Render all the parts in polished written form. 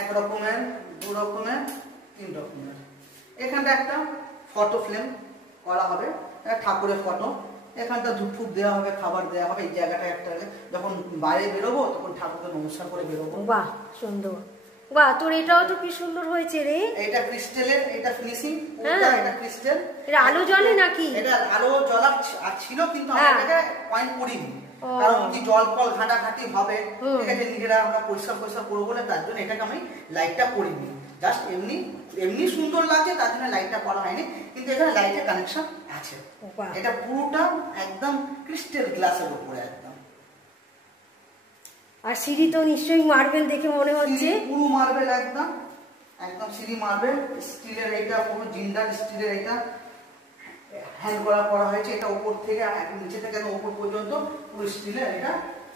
এক রকমের, দু রকমের, তিন রকমের। এখানটা একটা ফটো ফ্রেম করা হবে, ঠাকুরের ফটো। এখানটা ধূপ ফুপ দেওয়া হবে, খাবার দেওয়া হবে। এই জায়গাটা একটা, যখন বাইরে বেরোবো তখন ঠাকুরকে নমস্কার করে বেরোবো। বাহ সুন্দর, বাহ তোর এটাও তো কি সুন্দর হয়েছে রে। এটা ক্রিস্টালের, এটা ফিনিশিং, এটা ক্রিস্টাল। এটা আলো জ্বলে নাকি? এটা আলো জ্বলা ছিল, কিন্তু আমরা এটাকে পয়েন্ট করিনি, কারণ কি জল ফল ঘাটাঘাটি হবে, ঠিক আছে, নিজেরা আমরা পরিষ্কার করবো বলে, তার জন্য এটাকে আমি লাইটটা করিনি। জাস্ট এমনি এমনি সুন্দর লাগছে, তার জন্য লাইটটা করা হয়নি, কিন্তু এখানে লাইটের কানেকশন আছে। এটা পুরোটা একদম ক্রিস্টাল গ্লাসের উপরে একদম। আর সিঁড়ি তো নিশ্চয়ই মার্বেল দেখে মনে হচ্ছে। পুরো মার্বেল, একদম একদম সিঁড়ি মার্বেল। স্টিলের, এটা পুরো জিন্দাল স্টিলের, এটা হ্যান্ড করা হয়েছে। এটা উপর থেকে নিচে থেকে উপর পর্যন্ত পুরো স্টিলের এটা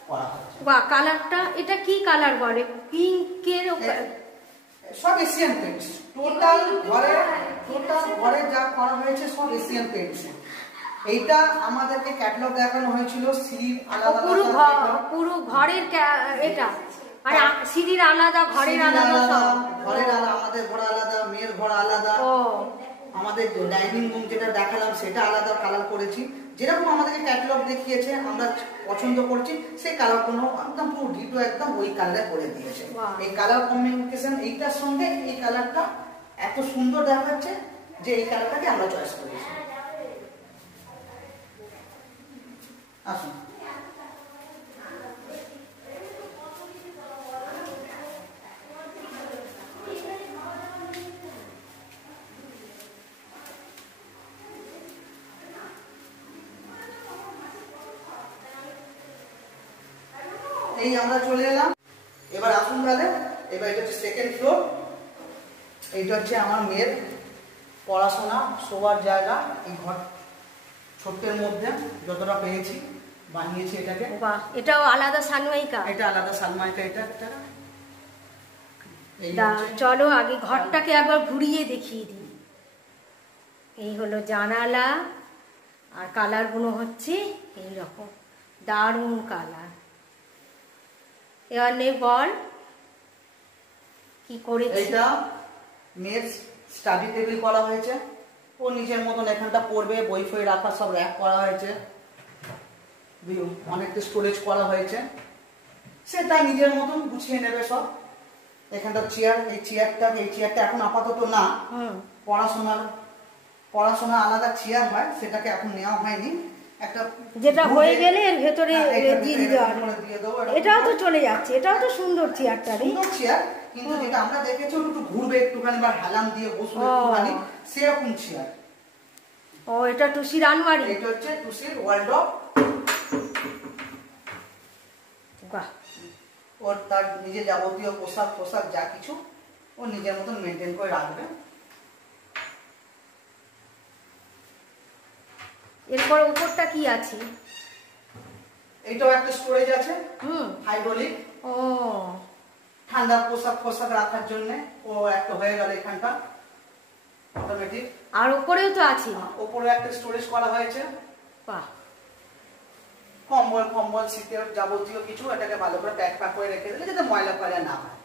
করা হয়েছে। বাহ, কালারটা এটা কি কালার বলে? পিঙ্কের, সব এশিয়ান পেইন্টস। টোটাল ঘরে যা করা হয়েছে সব এশিয়ান পেইন্টস। এইটা আমাদেরকে ক্যাটালগ দেখানো হয়েছিল, সিঁড়ির আলাদা, পুরো ঘরের এটা, আর সিঁড়ির আলাদা, ঘরের আলাদা, সব ঘরের আলাদা, আমাদের ঘর আলাদা, মেয়ের ঘর আলাদা, আমাদের ডাইনিং রুম যেটা দেখালাম সেটা আলাদা কালার করেছি। যেরকম আমাদেরকে ক্যাটালগ দেখিয়েছে, আমরা পছন্দ করছি সেই কালার কোনো একদম পুরো ডিটো একদম ওই কালারে করে দিয়েছে। এই কালার কম্বিনেশন এইটার সঙ্গে এই কালারটা এত সুন্দর দেখাচ্ছে যে এই কালারটাকে আমরা চয়েস করেছি। আসুন, এই আমরা চলে এলাম। এবার আসুন তাহলে, এবার এটা হচ্ছে সেকেন্ড ফ্লোর। এইটা হচ্ছে আমার মেয়ের পড়াশোনা, শোয়ার জায়গা। এই ঘর ছোট্টের মধ্যে যতটা পেয়েছি বানিয়েছি এটাকে। বাহ, এটাও আলাদা সানমাইকা। এটা আলাদা সানমাইকা। এটা একটা চলো আগে ঘরটাকে একবার ঘুরিয়ে দেখিয়ে দিই। এই হলো জানালা, আর কালারগুলো হচ্ছে এইরকম দারুণ কালার। এবার নে বল কি করেছি। এটা মেয়ের স্টাডি টেবিল করা হয়েছে, ও নিজের মতন এখানটা পড়বে, বই ফই রাখা সব র্যাক করা হয়েছে, অনেকটা স্টোরেজ করা হয়েছে, সে তার নিজের মতন গুছিয়ে নেবে সব। এখানটা চেয়ার, এই চেয়ারটা এখন আপাতত না, পড়াশোনা আলাদা চেয়ার হয়, সেটাকে এখন নেওয়া হয়নি। একটা যেটা হয়ে গেলে এর ভেতরে দিয়ে দেবো। এটাও তো চলে যাচ্ছে, এটাও তো সুন্দর চেয়ারটা, সুন্দর চেয়ার, কিন্তু যেটা আমরা দেখেছি একটু ঘুরবে একটুখানি বা হেলান দিয়ে বসবে একটুখানি, সেরকম চেয়ার। ও, এটা টুসির আলমারি। এটা হচ্ছে টুসির ওয়ার্ডরোব। বাহ, ওর তার নিজের যাবতীয় পোশাক যা কিছু ও নিজের মতন মেনটেন করে রাখবে। এরপর উপরটা কি আছে? এইটাও একটা স্টোরেজ আছে, হাইড্রোলিক। ও, ঠান্ডা পোশাক রাখার জন্য ও একটা হয়ে গেল এখানটা অটোমেটিক। আর উপরেও তো আছে, উপরে একটা স্টোরেজ করা হয়েছে। বাহ, কম্বল শীতের যাবতীয় কিছু এটাকে ভালো করে প্যাক করে রেখে দিলে যাতে ময়লা ফয়লা না হয়।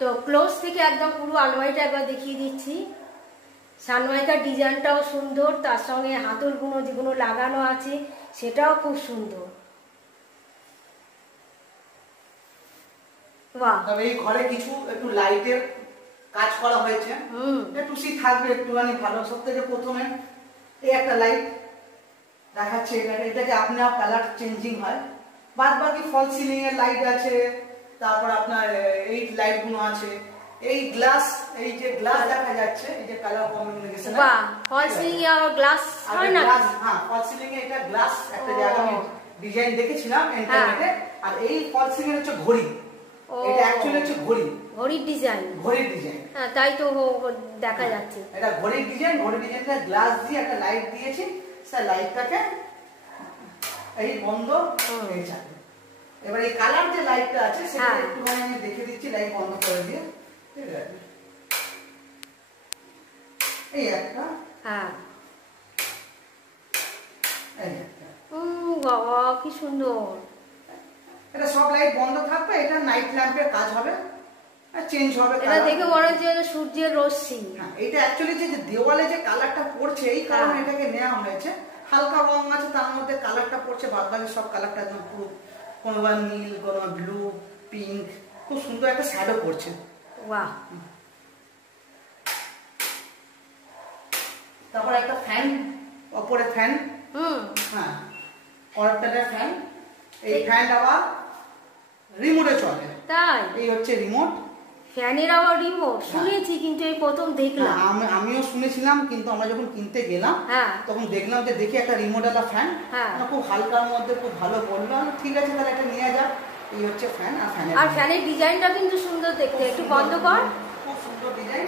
তো ক্লোজ থেকে একদম পুরো আলমারিটা একবার দেখিয়ে দিচ্ছি। সানমাইকার ডিজাইনটাও সুন্দর, তার সঙ্গে হাতলগুলো যেগুলো লাগানো আছে সেটাও খুব সুন্দর। বাহ, তবে এই ঘরে কিছু একটু লাইটের কাজ করা হয়েছে, একটু সি থাকবে একটুখানি ভালো। সব থেকে প্রথমে এই একটা লাইট দেখাচ্ছে, এটাকে আপনার কালার চেঞ্জিং হয়। বাদ বাকি ফল সিলিং এর লাইট আছে, তারপর আপনার এই লাইট গুলো আছে। এই গ্লাস, এই যে গ্লাস দেখা যাচ্ছে, এই যে কালার কম্বিনেশন, বাহ, ফল সিলিং এ আর গ্লাস হয় না? হ্যাঁ, ফল সিলিং এ এটা গ্লাস একটা জায়গা আমি ডিজাইন দেখেছিলাম ইন্টারনেটে। আর এই ফল সিলিং এর হচ্ছে ঘড়ি, এটা অ্যাকচুয়ালি হচ্ছে ঘড়ির ডিজাইন। হ্যাঁ, তাই তো দেখা যাচ্ছে। এটা ঘড়ির ডিজাইনটা গ্লাস দিয়ে একটা লাইট দিয়েছি, সেই লাইটটাকে এই বন্ধ এই চালু। এবার এই কালার যে লাইটটা আছে সেটা একটুখানি আমি দেখে দিচ্ছি, লাইট বন্ধ করে দিয়ে। ঠিক আছে, এই একটা, হ্যাঁ, এই একটা। বাবা কি সুন্দর। এটা সব লাইট বন্ধ থাকবে, এটা নাইট নাইট ল্যাম্পের কাজ হবে, আর চেঞ্জ হবে। এটা দেখে মনে হচ্ছে সূর্যের রশ্মি। হ্যাঁ, এটা অ্যাকচুয়ালি যে দেওয়ালে যে কালারটা পড়ছে এই কারণে এটাকে নেওয়া হয়েছে। হালকা রং আছে তার মধ্যে কালারটা পড়ছে, বাদবাকি সব কালারটা একদম পুরো কোনোবার নীল, কোনো ব্লু, পিঙ্ক, খুব সুন্দর একটা শ্যাডো পড়ছে। বাহ। তারপর একটা ফ্যান, ওপরে ফ্যান, হ্যাঁ কয়েকটা ফ্যান। এই ফ্যানটা আবার রিমোটে চলে। তাই? এই হচ্ছে রিমোট। ফ্যানের আবার রিমোট শুনেছি, কিন্তু এই প্রথম দেখলাম। আমিও শুনেছিলাম, কিন্তু আমরা যখন কিনতে গেলাম তখন দেখলাম যে দেখি একটা রিমোট একটা ফ্যান, খুব হালকার মধ্যে খুব ভালো বললো। ঠিক আছে তাহলে এটা নিয়ে যাক। এই হচ্ছে ফ্যান। আর ফ্যানের ডিজাইনটা কিন্তু সুন্দর দেখতে। একটু বন্ধ কর। খুব সুন্দর ডিজাইন,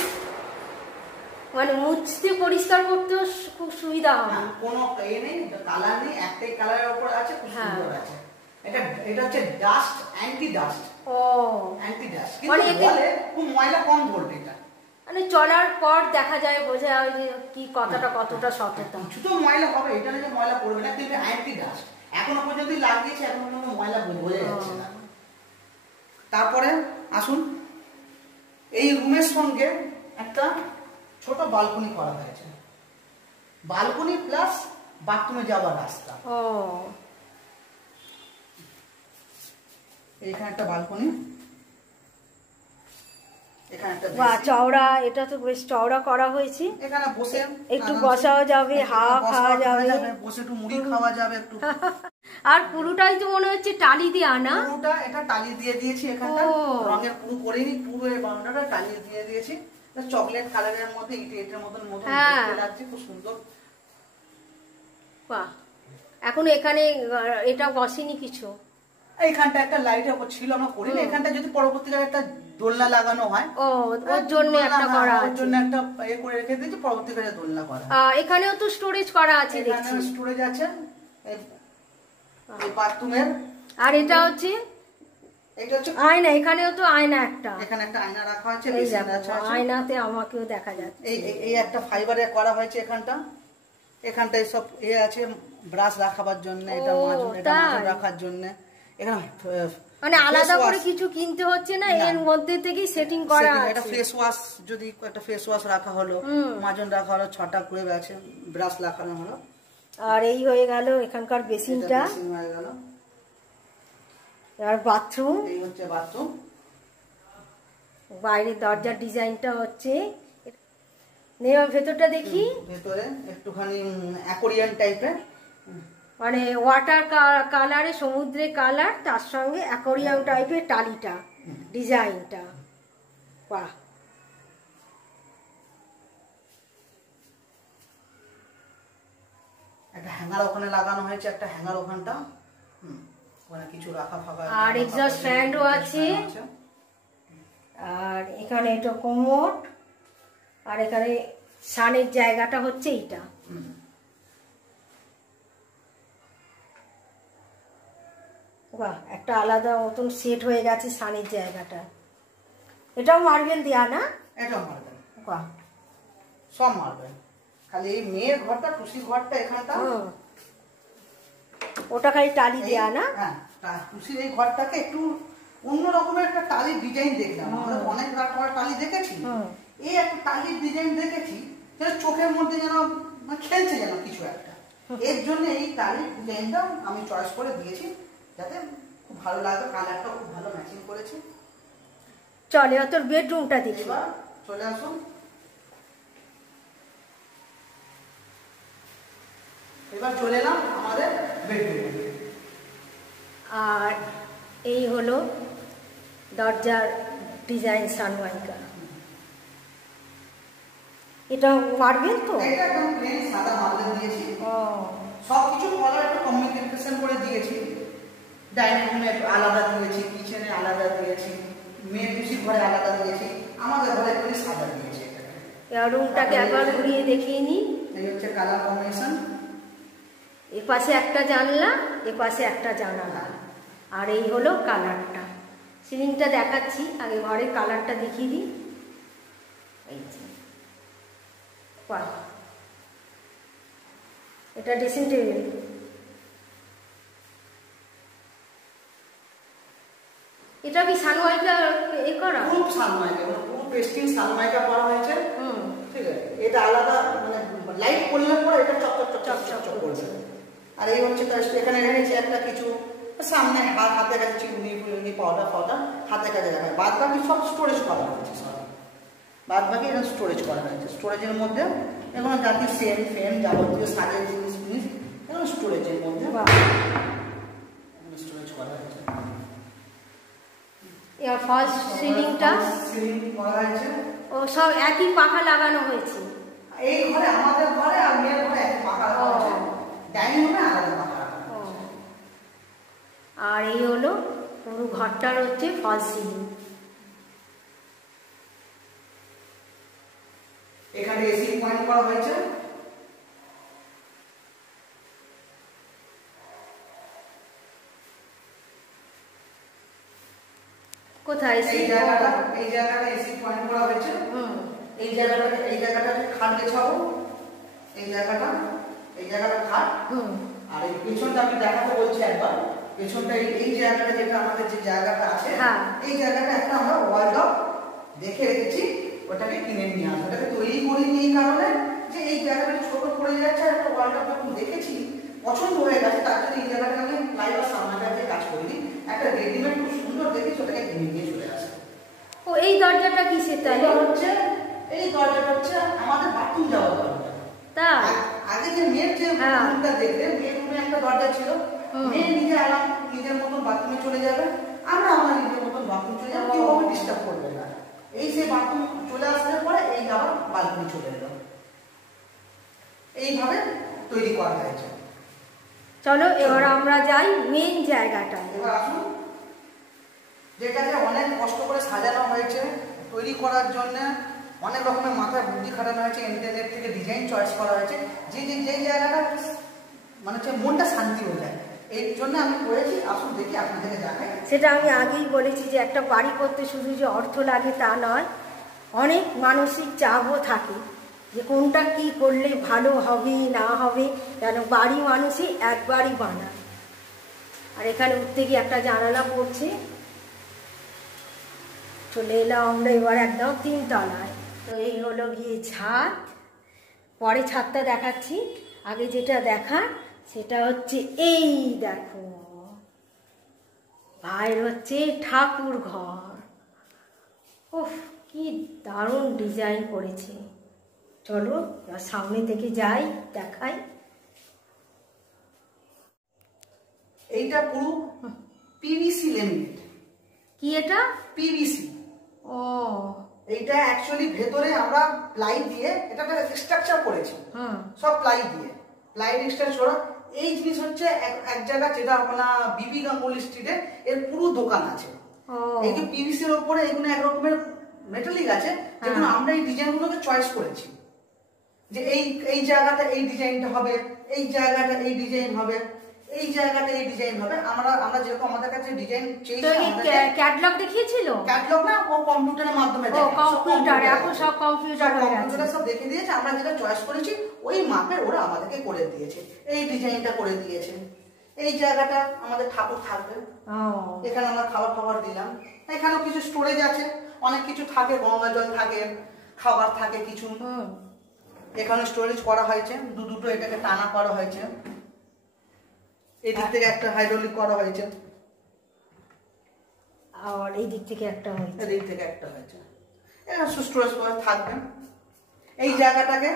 মানে মুছতে পরিষ্কার করতে খুব সুবিধা হবে। কোনো এ নেই, কালার নেই, একটাই কালারের উপর আছে, খুব সুন্দর আছে। এটা হচ্ছে ডাস্ট, অ্যান্টি ডাস্ট। ও, অ্যান্টি ডাস্ট, কিন্তু বলে খুব ময়লা কম ধরবে এটা। মানে চলার পর দেখা যায়, বোঝা যায় যে কি কতটা সচেতন। কিছু তো ময়লা হবে, এটা না যে ময়লা পড়বে না, কিন্তু অ্যান্টি ডাস্ট এখনো পর্যন্ত লাগিয়েছে, এখনো পর্যন্ত ময়লা বোঝা যাচ্ছে না। তারপরে আসুন, এই রুমের সঙ্গে একটা ছোট বালকনি করা হয়েছে। বালকনি প্লাস বাথরুমে যাওয়ার রাস্তা। ও, এইখানে একটা বালকনি, এখানে একটা বাহ চওড়া। এটা তো বেশ চওড়া করা হয়েছে। এখানে বসে একটু বসাও যাবে, হাওয়া খাওয়া যাবে, বসে একটু মুড়ি খাওয়া যাবে একটু। আর পুরোটাই তো মনে হচ্ছে টালি দেয়া না? পুরোটা এটা টালি দিয়ে দিয়েছি, এখানটা রঙের পুরো করিনি, পুরো এই বাউন্ডারিটা টালি দিয়ে দিয়েছি। চকলেট কালারের মধ্যে ইটের মতন দেখতে লাগছে, খুব সুন্দর। বাহ। এখন এখানে এটা বসেনি কিছু? এইখানটা একটা লাইটের উপর ছিল, আমরা করিনি। এখানটা যদি পরবর্তীকালে একটা দোলনা লাগানো হয়, ওর জন্য একটা করা আছে, ওর জন্য একটা এ করে রেখে দিয়েছি, পরবর্তীকালে দোলনা করা। এখানেও তো স্টোরেজ করা আছে দেখছি। এখানে স্টোরেজ আছে এই বাথরুমের। আর এটা হচ্ছে আয়না। এখানেও তো আয়না একটা, এখানে একটা আয়না রাখা হয়েছে। আয়নাতে আমাকেও দেখা যাচ্ছে। এই একটা ফাইবারে করা হয়েছে এখানটা। এখানটায় সব আছে, ব্রাশ রাখাবার জন্য, এটা মাজুন রাখার জন্য। এখানে মানে আলাদা করে কিছু কিনতে হচ্ছে না, এর মধ্যে থেকেই সেটিং করা আছে। এটা ফেস ওয়াশ, যদি একটা ফেস ওয়াশ রাখা হলো, মাজন রাখা হলো, 6টা করে আছে, ব্রাশ লাগানো হলো। আর এই হয়ে গেল এখানকার বেসিনটা, হয়ে গেল। আর বাথরুম, এই হচ্ছে বাথরুম। বাইরের দরজার ডিজাইনটা হচ্ছে, নেওয়া ভেতরটা দেখি। ভেতরে একটুখানি অ্যাকোরিয়াম টাইপের, মানে ওয়াটার কালারে, সমুদ্রের কালার, তার সঙ্গে অ্যাকোরিয়াম টাইপের টালিটা, ডিজাইনটা। বাহ। একটা হ্যাঙ্গার ওখানে লাগানো হয়েছে, একটা হ্যাঙ্গার ওখানটা, ওখানে কিছু রাখা ফাঁকা। আর এক্সস্ট ফ্যানও আছে। আর এখানে এটা কোমোড, আর এখানে সানের জায়গাটা হচ্ছে এইটা। বাহ, একটা আলাদা মতন সেট হয়ে গেছে সানের জায়গাটা। এটাও মার্বেল দেয়া না? এটাও মার্বেল। বাহ, সব মার্বেল। খালি এই মেয়ের ঘরটা, টুসির ঘরটা এখানটা, ওটা খালি টালি দেয়া না? হ্যাঁ, টুসির এই ঘরটাকে একটু অন্য রকমের একটা টালির ডিজাইন দেখলাম। আমরা অনেক রকমের টালি দেখেছি, এই একটা টালির ডিজাইন দেখেছি যেন চোখের মধ্যে যেন খেলছে যেন কিছু একটা। এর জন্য এই টালির ডিজাইনটা আমি চয়েস করে দিয়েছি, যাতে খুব ভালো লাগে। কালারটাও খুব ভালো ম্যাচিং করেছে। চলে তোর বেডরুমটা দেখি। এবার চলে আসুন, এবার চলে এলাম আমাদের বেডরুমে। আর এই হলো দরজার ডিজাইন, সানমাইকা। এটা মার্বেল তো? এটা একদম প্লেন সাদা মার্বেল দিয়েছি। সবকিছু কালার একটু কমিউনিকেশন করে দিয়েছি। ডাইনিং রুমে আলাদা দিয়েছি, কিচেনে আলাদা দিয়েছি, মেয়ে টুসির ঘরে আলাদা দিয়েছি, আমাদের ঘরে একটু সাদা দিয়েছি। রুমটাকে একবার ঘুরিয়ে দেখিয়ে নি। এই হচ্ছে কালার কম্বিনেশন। এপাশে একটা জানলা, এপাশে একটা জানালা, আর এই হলো কালারটা। সিলিংটা দেখাচ্ছি, আগে ঘরের কালারটা দেখিয়ে দিই। এই যে, বাহ, এটা ড্রেসিং টেবিল। এটা কি সানমাইকা এ করা? খুব সানমাইকা, পুরো পেস্টিং সানমাইকা করা হয়েছে। ঠিক আছে, এটা আলাদা মানে লাইট করলে পরে এটা চকচক করবে। আর এই হচ্ছে তার এখানে রেখেছি একটা কিছু সামনে হাতে কাছে চিনি পাউডার হাতে কাছে রাখা। বাদ বাকি সব স্টোরেজ করা হয়েছে, বাদ বাকি এখানে স্টোরেজ করা হয়েছে। স্টোরেজের মধ্যে এগুলো জাতীয় সেন ফেন যাবতীয় সাজের জিনিস এগুলো স্টোরেজের মধ্যে স্টোরেজ করা হয়েছে। এর ফলস সিলিংটা করা হয়েছে, ও সব একই পাখা লাগানো হয়েছে। এই ঘরে আমাদের ঘরে আর মেয়ের ঘরে একই পাখা লাগানো হয়েছে, ডাইনিং রুমে আলাদা পাখা লাগানো হয়েছে। আর এই হলো পুরো ঘরটার হচ্ছে ফলস সিলিং। এখানে এসি পয়েন্ট করা হয়েছে। কোথায়? এই জায়গাটা এসি পয়েন্ট করা হয়েছে। এই জায়গাটাকে খাট বিছাবো, এই জায়গাটা খাট। আর এই পেছনটা আমি দেখাতে বলছি একবার। পেছনটা এই জায়গাটা যেটা আমাদের যে জায়গাটা আছে, এই জায়গাটা একটা আমরা ওয়ার্ডরোব দেখে রেখেছি, ওটাকে কিনে নিয়ে আসবো। ওটাকে তৈরি করিনি এই কারণে যে এই জায়গাটা ছোট পড়ে যাচ্ছে। একটা ওয়ার্ডরোব যখন দেখেছি পছন্দ হয়ে গেছে, তার জন্য এই জায়গাটা আমি প্লাই বা সামনাটা দিয়ে কাজ করিনি, একটা রেডিমেড খুব সুন্দর দেখেছি, ওটাকে কিনে নিয়ে চলে আসে। ও এই দরজাটা কিসের তাহলে? এই দরজাটা হচ্ছে আমাদের বাথরুম যাওয়ার দরজা। তা আগে যে মেয়ের যে রুমটা দেখলে, মেয়ের রুমে একটা দরজা ছিল, মেয়ে নিজে আরাম নিজের মতন বাথরুমে চলে যাবে, আমরা আমার নিজের মতন বাথরুম চলে যাবো, কেউ আমাকে ডিস্টার্ব করবে না। এই সে বাথরুম চলে আসার পরে এই আবার বালকনি চলে এলো, এইভাবে তৈরি করা হয়েছে। চলো এবার আমরা যাই মেন জায়গাটা। এবার আসুন, যেটাকে অনেক কষ্ট করে সাজানো হয়েছে তৈরি করার জন্য, অনেক রকমের মাথায় বুদ্ধি খাটানো হয়েছে, ইন্টারনেট থেকে ডিজাইন চয়েস করা হয়েছে, যে জায়গাটা মানে হচ্ছে মনটা শান্তি হয়ে যায়, এর জন্য আমি করেছি। আসুন দেখি আপনাদেরকে দেখাই। সেটা আমি আগেই বলেছি যে একটা বাড়ি করতে শুধু যে অর্থ লাগে তা নয়, অনেক মানসিক চাপও থাকে যে কোনটা কি করলে ভালো হবে না হবে, কেন বাড়ি মানুষই একবারই বানায়। আর এখানে উঠতে গিয়ে একটা জানালা পড়ছে, চলে এলাম আমরা এবার একদম 3 তলায়। তো এই হলো গিয়ে ছাদ, পরে ছাদটা দেখাচ্ছি। আগে যেটা দেখার সেটা হচ্ছে এই দেখো, বাইরে হচ্ছে ঠাকুর ঘর। উফ কি দারুণ ডিজাইন করেছে। চলো সামনে থেকে যাই, দেখাই। এইটা পুরো পিভিসি ল্যামিনেট। কি এটা? পিভিসি। ও এইটা অ্যাকচুয়ালি ভেতরে আমরা প্লাই দিয়ে এটা স্ট্রাকচার করেছি, সব প্লাই দিয়ে, প্লাই স্ট্রাকচার। এই জিনিস হচ্ছে এক জায়গা যেটা আপনার বিবি গাঙ্গুলি স্ট্রিটে এর পুরো দোকান আছে। এই যে পিভিসির উপরে এগুলো এক রকমের মেটালিক আছে, যেগুলো আমরা এই ডিজাইনগুলোকে চয়েস করেছি যে এই জায়গাটা এই ডিজাইনটা হবে, এই জায়গাটা এই ডিজাইন হবে, এই জায়গাটা এই ডিজাইন হবে। আমরা যেরকম আমাদের কাছে ডিজাইন চেয়েছি, ক্যাটালগ দেখিয়েছিল, ক্যাটালগ না, ও কম্পিউটারের মাধ্যমে দেখে। কম্পিউটার এখন সব কম্পিউটারে সব দেখে দিয়েছে, আমরা যেটা চয়েস করেছি ওই মাপে ওরা আমাদেরকে করে দিয়েছে, এই ডিজাইনটা করে দিয়েছে। এই জায়গাটা আমাদের ঠাকুর থাকবে, এখানে আমরা খাবার দিলাম। এখানেও কিছু স্টোরেজ আছে, অনেক কিছু থাকে, গঙ্গা জল থাকে, খাবার থাকে কিছু। এখানে স্টোরেজ করা হয়েছে, দুটো এটাকে টানা করা হয়েছে, এই দিক থেকে একটা হাইড্রোলিক করা হয়েছে, আর এই দিক থেকে একটা হয়েছে, এই দিক থেকে একটা হয়েছে। এখানে স্টোরেজ করে থাকবে। এই জায়গাটাকে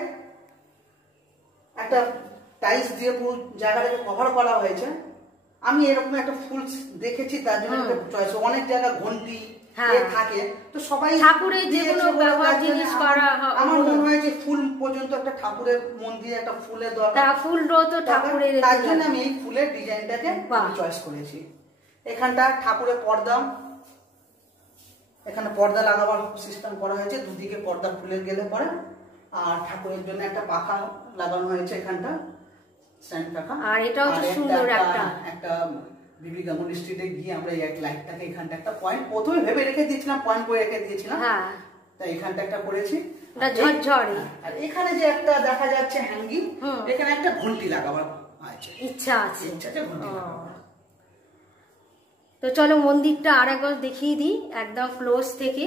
একটা টাইলস দিয়ে পুরো জায়গাটাকে কভার করা হয়েছে। আমি এরকম একটা ফুল দেখেছি, তার জন্য চয়েস। অনেক জায়গা ঘন্টি থাকে, তো সবাই ঠাকুরের যেগুলো ব্যবহার জিনিস করা, আমার মনে হয় যে ফুল পর্যন্ত একটা ঠাকুরের মন্দিরে একটা ফুলের দরকার, ফুলও তো ঠাকুরের, তার জন্য আমি এই ফুলের ডিজাইনটাকে চয়েস করেছি। এখানটা ঠাকুরের পর্দা, এখানে পর্দা লাগাবার সিস্টেম করা হয়েছে, দুদিকে পর্দা ফুলে গেলে পরে। আর ঠাকুরের জন্য একটা পাখা লাগানো হয়েছে এখানটা, স্ট্যান্ড পাখা। আর এটাও তো সুন্দর একটা বিবি গাঙ্গুলি স্ট্রিটে গিয়ে আমরা এই লাইটটাকে এখানটা একটা পয়েন্ট প্রথমে ভেবে রেখে দিয়েছিলাম, পয়েন্ট করে রেখে দিয়েছিলাম, তাই এখানটা একটা করেছি ঝরঝরে। আর এখানে যে একটা দেখা যাচ্ছে হ্যাঙ্গিং, এখানে একটা ঘন্টি লাগাবার আছে, ইচ্ছা আছে ঘন্টি। তো তো চলো মন্দিরটা আর একবার দেখিয়ে দিই একদম ক্লোজ থেকে।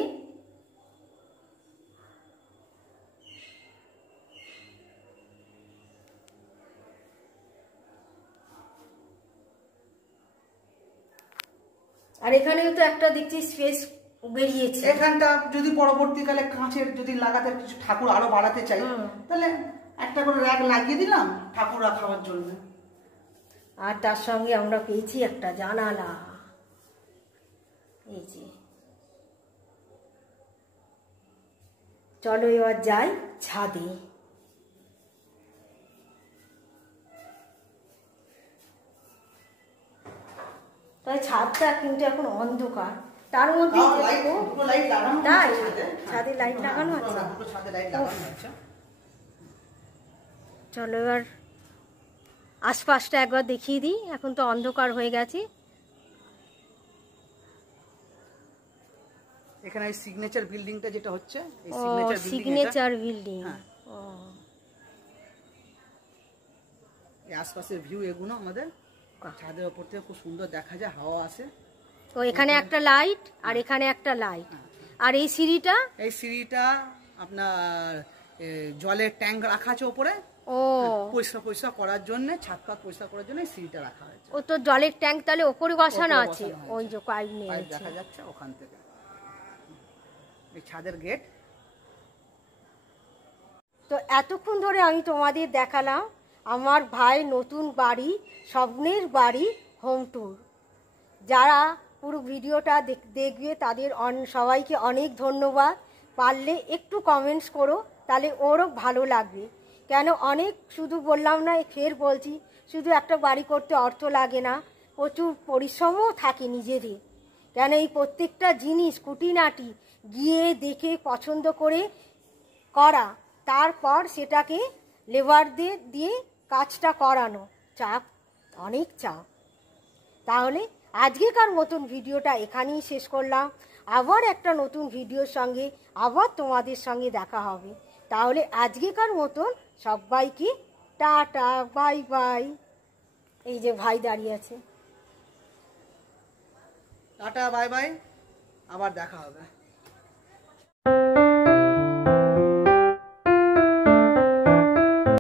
আর এখানেও তো একটা দেখছি স্পেস বেরিয়েছে। এখানটা যদি পরবর্তীকালে কাঁচের যদি লাগাতে কিছু ঠাকুর আরো বাড়াতে চাই তাহলে একটা করে র্যাক লাগিয়ে দিলাম ঠাকুর রাখার জন্য। আর তার সঙ্গে আমরা পেয়েছি একটা জানালা। এই যে চলো এবার যাই ছাদে। তাই ছাদটা কিন্তু এখন অন্ধকার, তার মধ্যে ছাদে লাইট লাগানো আছে। চলো এবার আশপাশটা একবার দেখিয়ে দিই, এখন তো অন্ধকার হয়ে গেছে। এখানে সিগনেচার বিল্ডিংটা যেটা হচ্ছে এই সিগনেচার বিল্ডিং। এই আশপাশের ভিউ এগুলো আমাদের ছাদের উপর থেকে খুব সুন্দর দেখা যায়, হাওয়া আসে। তো এখানে একটা লাইট আর এখানে একটা লাইট। আর এই সিঁড়িটা আপনার জলের ট্যাঙ্ক রাখা আছে উপরে, ও পরিষ্কার করার জন্য, ছাদ পাত পরিষ্কার করার জন্য এই সিঁড়িটা রাখা হয়েছে। ও তো জলের ট্যাঙ্ক তাহলে ওপরে বসানো আছে, ওই যে পাইপ নিয়ে দেখা যাচ্ছে ওখান থেকে। এই ছাদের গেট। তো এতক্ষণ ধরে আমি তোমাদের দেখালাম আমার ভাই নতুন বাড়ি, স্বপ্নের বাড়ি হোম ট্যুর। যারা পুরো ভিডিওটা দেখবে তাদের সবাইকে অনেক ধন্যবাদ। পারলে একটু কমেন্টস করো, তাহলে ওরও ভালো লাগবে। কেন অনেক শুধু বললাম না, ফের বলছি, শুধু একটা বাড়ি করতে অর্থ লাগে না, প্রচুর পরিশ্রমও থাকে নিজেদের। কেন এই প্রত্যেকটা জিনিস খুঁটিনাটি গিয়ে দেখে পছন্দ করে করা, তারপর সেটাকে লেবারদের দিয়ে কাজটা করানো, চাপ, অনেক চাপ। তাহলে আজকেকার মতন ভিডিওটা এখানেই শেষ করলাম। আবার একটা নতুন ভিডিওর সঙ্গে আবার তোমাদের সঙ্গে দেখা হবে। তাহলে আজকেকার মতন সবাইকে টাটা, বাই বাই। এই যে ভাই দাঁড়িয়ে আছে, টাটা বাই বাই, আবার দেখা হবে।